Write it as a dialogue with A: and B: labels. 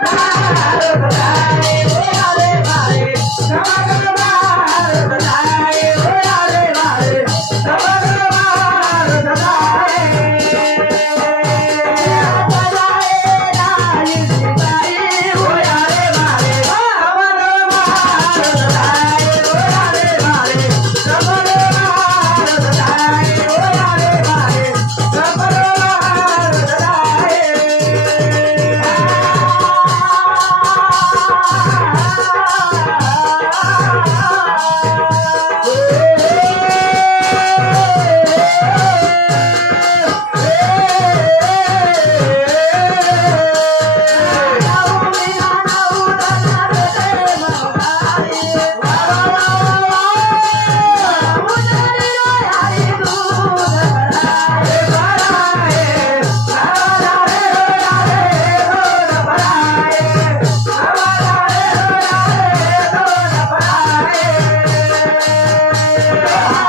A: Bye.
B: Yeah.